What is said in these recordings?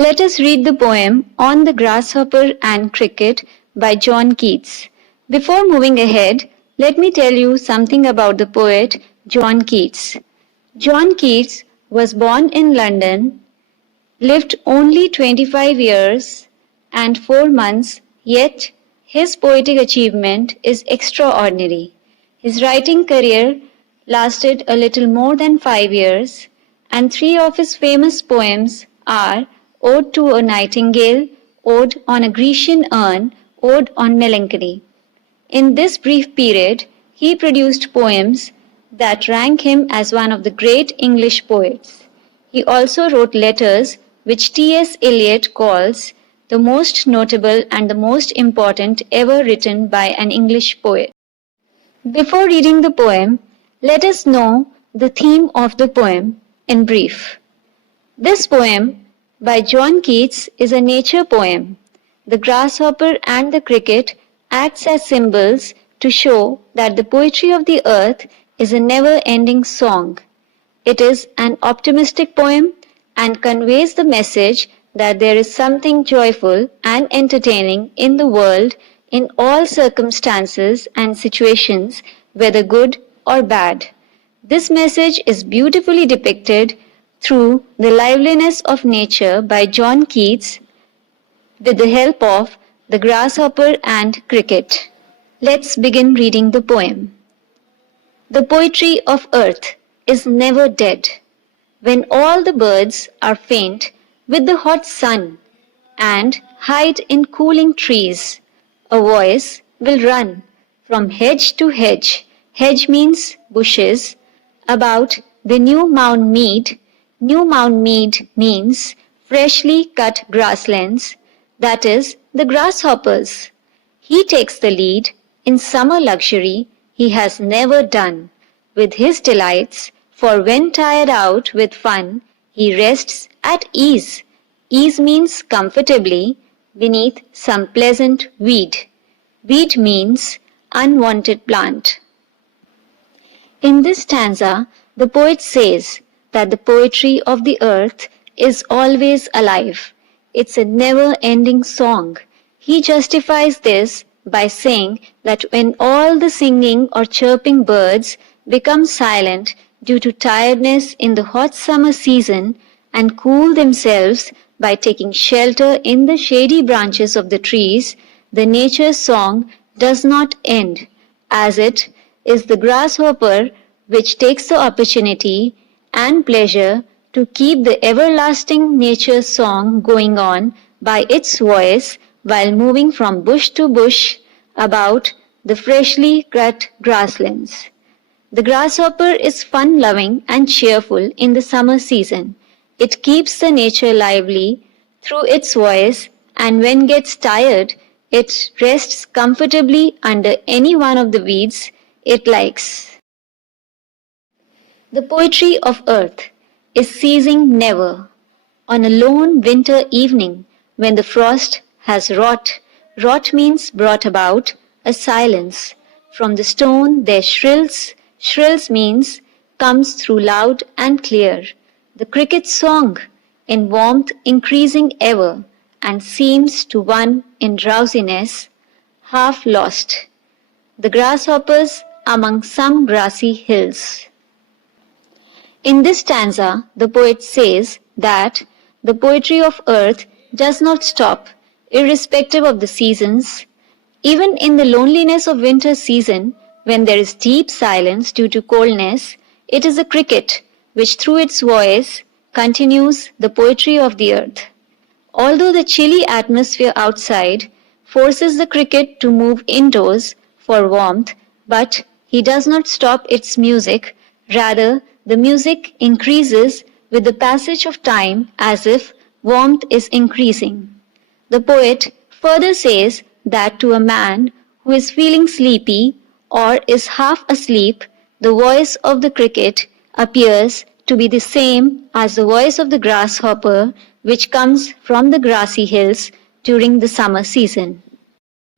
Let us read the poem On the Grasshopper and Cricket by John Keats. Before moving ahead, let me tell you something about the poet John Keats. John Keats was born in London, lived only 25 years and 4 months, yet his poetic achievement is extraordinary. His writing career lasted a little more than 5 years, and three of his famous poems are Ode to a Nightingale, Ode on a Grecian Urn, Ode on Melancholy. In this brief period, he produced poems that rank him as one of the great English poets. He also wrote letters which T.S. Eliot calls the most notable and the most important ever written by an English poet. Before reading the poem, let us know the theme of the poem in brief. This poem by John Keats is a nature poem. The grasshopper and the cricket acts as symbols to show that the poetry of the earth is a never-ending song. It is an optimistic poem and conveys the message that there is something joyful and entertaining in the world in all circumstances and situations, whether good or bad. This message is beautifully depicted through the liveliness of nature by John Keats with the help of the grasshopper and cricket. Let's begin reading the poem. The poetry of earth is never dead. When all the birds are faint with the hot sun and hide in cooling trees, a voice will run from hedge to hedge. Hedge means bushes, about the new mown mead. New mown mead means freshly cut grasslands, that is, the grasshoppers. He takes the lead in summer luxury he has never done with his delights, for when tired out with fun, he rests at ease. Ease means comfortably beneath some pleasant weed. Weed means unwanted plant. In this stanza, the poet says that the poetry of the earth is always alive. It's a never-ending song. He justifies this by saying that when all the singing or chirping birds become silent due to tiredness in the hot summer season and cool themselves by taking shelter in the shady branches of the trees, the nature song does not end, as it is the grasshopper which takes the opportunity and pleasure to keep the everlasting nature song going on by its voice while moving from bush to bush about the freshly cut grasslands. The grasshopper is fun-loving and cheerful in the summer season. It keeps the nature lively through its voice, and when gets tired, it rests comfortably under any one of the weeds it likes. The poetry of earth is ceasing never. On a lone winter evening, when the frost has wrought means brought about, a silence. From the stone there shrills means comes through loud and clear. The cricket's song, in warmth increasing ever, and seems to one in drowsiness, half lost. The grasshoppers among some grassy hills. In this stanza, the poet says that the poetry of earth does not stop, irrespective of the seasons. Even in the loneliness of winter season, when there is deep silence due to coldness, it is the cricket which through its voice continues the poetry of the earth. Although the chilly atmosphere outside forces the cricket to move indoors for warmth, but he does not stop its music, rather the music increases with the passage of time as if warmth is increasing. The poet further says that to a man who is feeling sleepy or is half asleep, the voice of the cricket appears to be the same as the voice of the grasshopper which comes from the grassy hills during the summer season.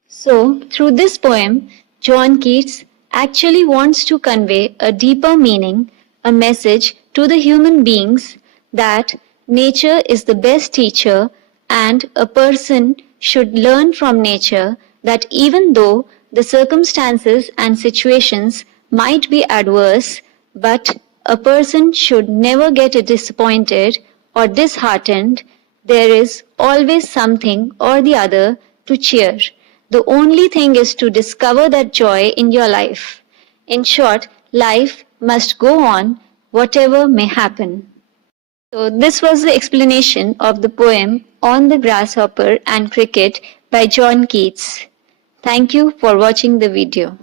So, through this poem, John Keats actually wants to convey a deeper meaning, a message to the human beings that Nature is the best teacher, and a person should learn from nature that even though the circumstances and situations might be adverse, but a person should never get disappointed or disheartened. There is always something or the other to cheer. The only thing is to discover that joy in your life. In short, life must go on, whatever may happen. So, this was the explanation of the poem On the Grasshopper and Cricket by John Keats. Thank you for watching the video.